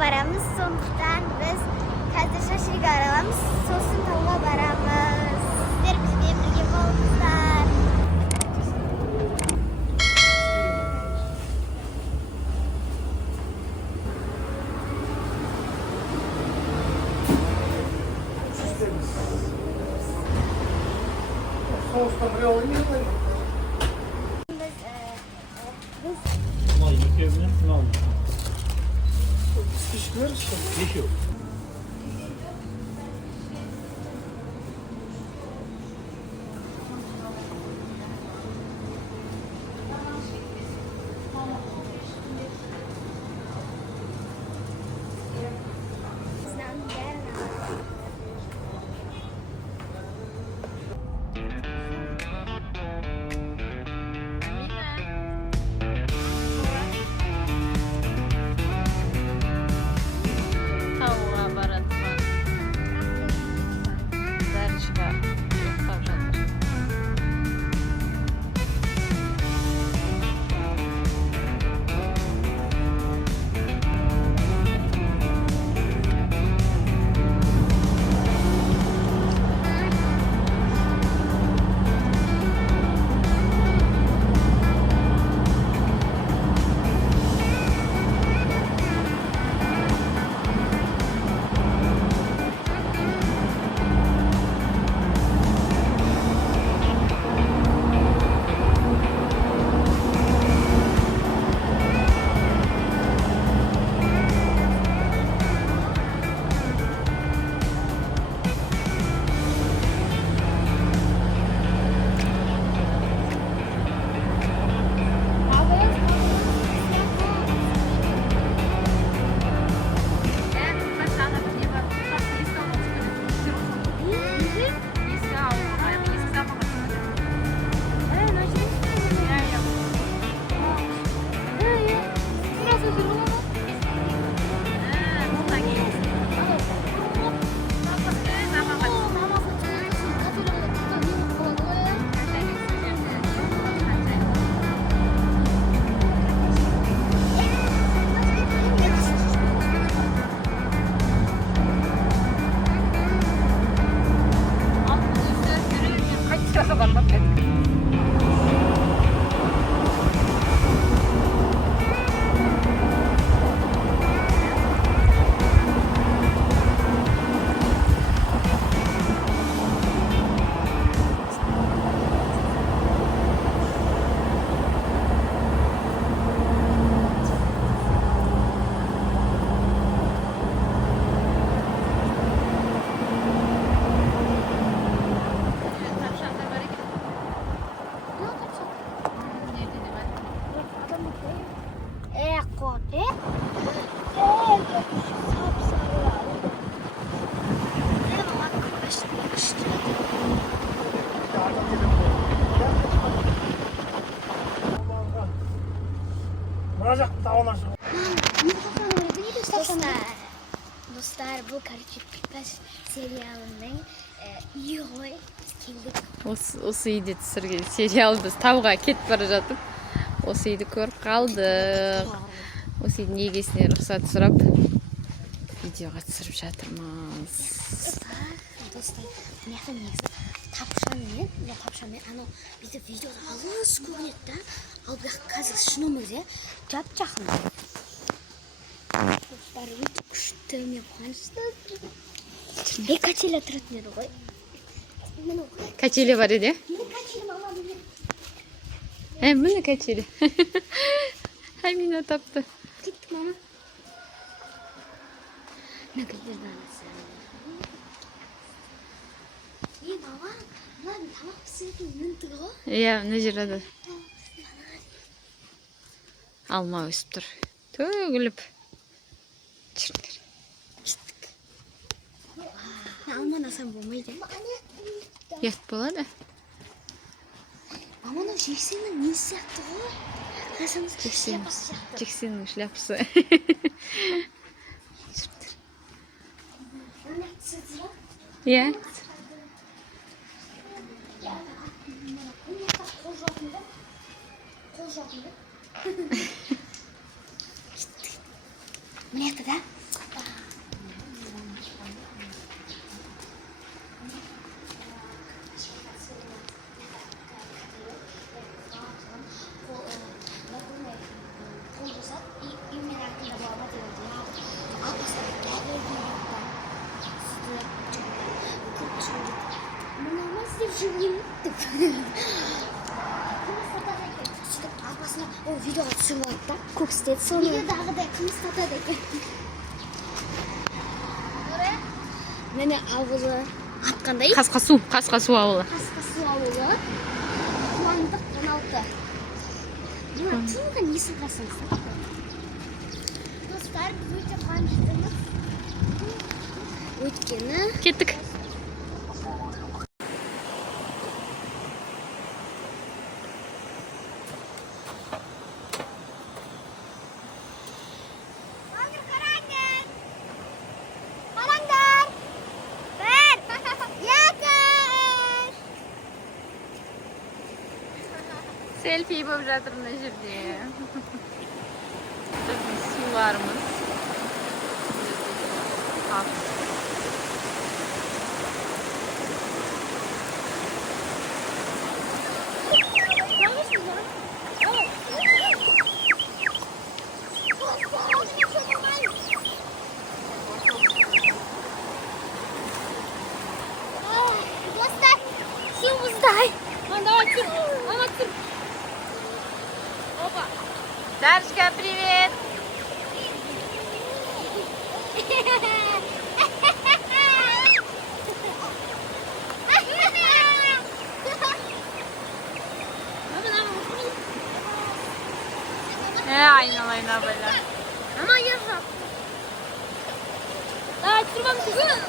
baramız. Sonuçtan biz қазір шашырға араламыз. Сосын тауға барамыз. Сіздер бізбен бірге болыңыздар. Соустан біреу ойнайды. Biz Bunlar yıkıyor bile mi aldı? Pişkiler işte. Yıkıyor. bizden gelmez. Tauға барады ма? Зарышқа ұйықтап жатыр. Мына жақтың тауына шығып. Dostlar bu Karışık Pipes serialının iyi ғой. Biz келдік. Осы үйде түсірген сериал біз тауға кетіп бара жатып, осы үйді көріп қалдық. Осы үйдің егесіне рұқсат сұрап, видеоға түсіріп жатырмыз. Dostlar, мына негізі тапшанмен, анау бізді видеода алыс көрінеді да, ал бірақ қазір шынымыз жап-жақын. Достар, өте күшті, мен қуаныштымын. Качеля тұратын еді ғой. Качели бар еді? Качеля мама міне. Міне качели. Амина тапты. Кеттік мама. Нәкілдерді анасы. Мама, мынаның тамақ пісіретін мінтігі ғой. Иә, мына жерде алма өсіп тұр. Төгіліп. Жүріңдер. Алманы асам болмайды. Ұят болады. Маманың жексеннің несі сияқты ғой? Қарасаңыз шляпасы сияқты. Жексеннің шляпасы. Иә. Міне да сөйтіп апасына ол видеоға түсіріп алды да көп істеді соны видеодағыдай қымыз татады екен. Міне ауылы атқандай Қасқасу ауылы. Қасқасу ауылы Қуандық 16. Мына тыңға несін қарасаңыз достар, біз өте қуаныштымыз өйткені Кеттік. Селфи болып жатыр мына жерде. Біздің суларымыз. достар, суымыздай. Дарочка, привет! Айналайын абайла. Мама, ержа. Да, тұрмам кызым.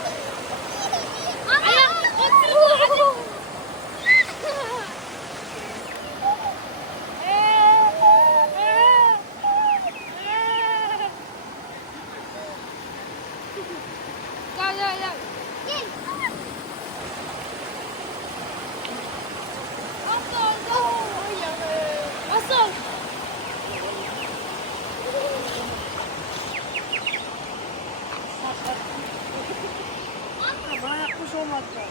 Bana yapmış olmazsa.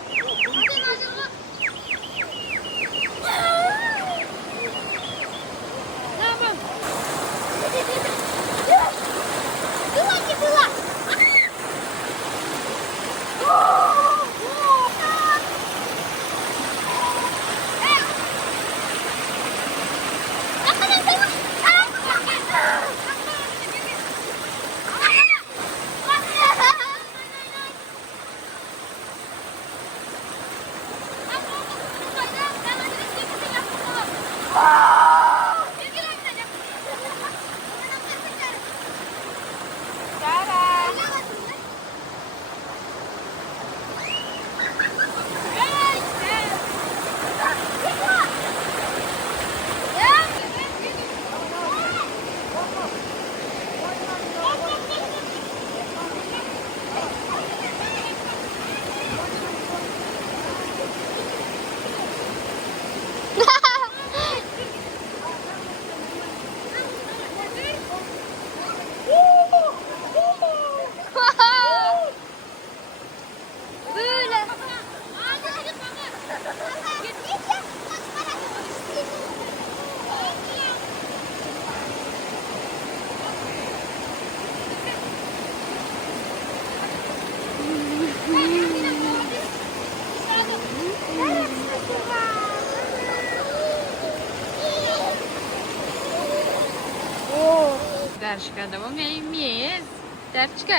Дарочка, да оңай емес. Дарочка.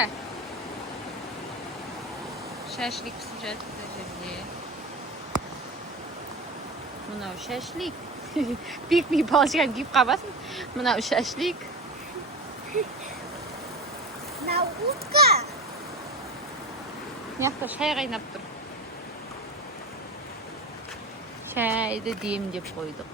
Шашлик пісіп жатыр мына жерде. Мынау шашлик. Пикник палочканы киіп қалмасын. Мынау шашлик. Мынау утка. Мына жақта шай қайнап тұр. Шайды демдеп қойдық.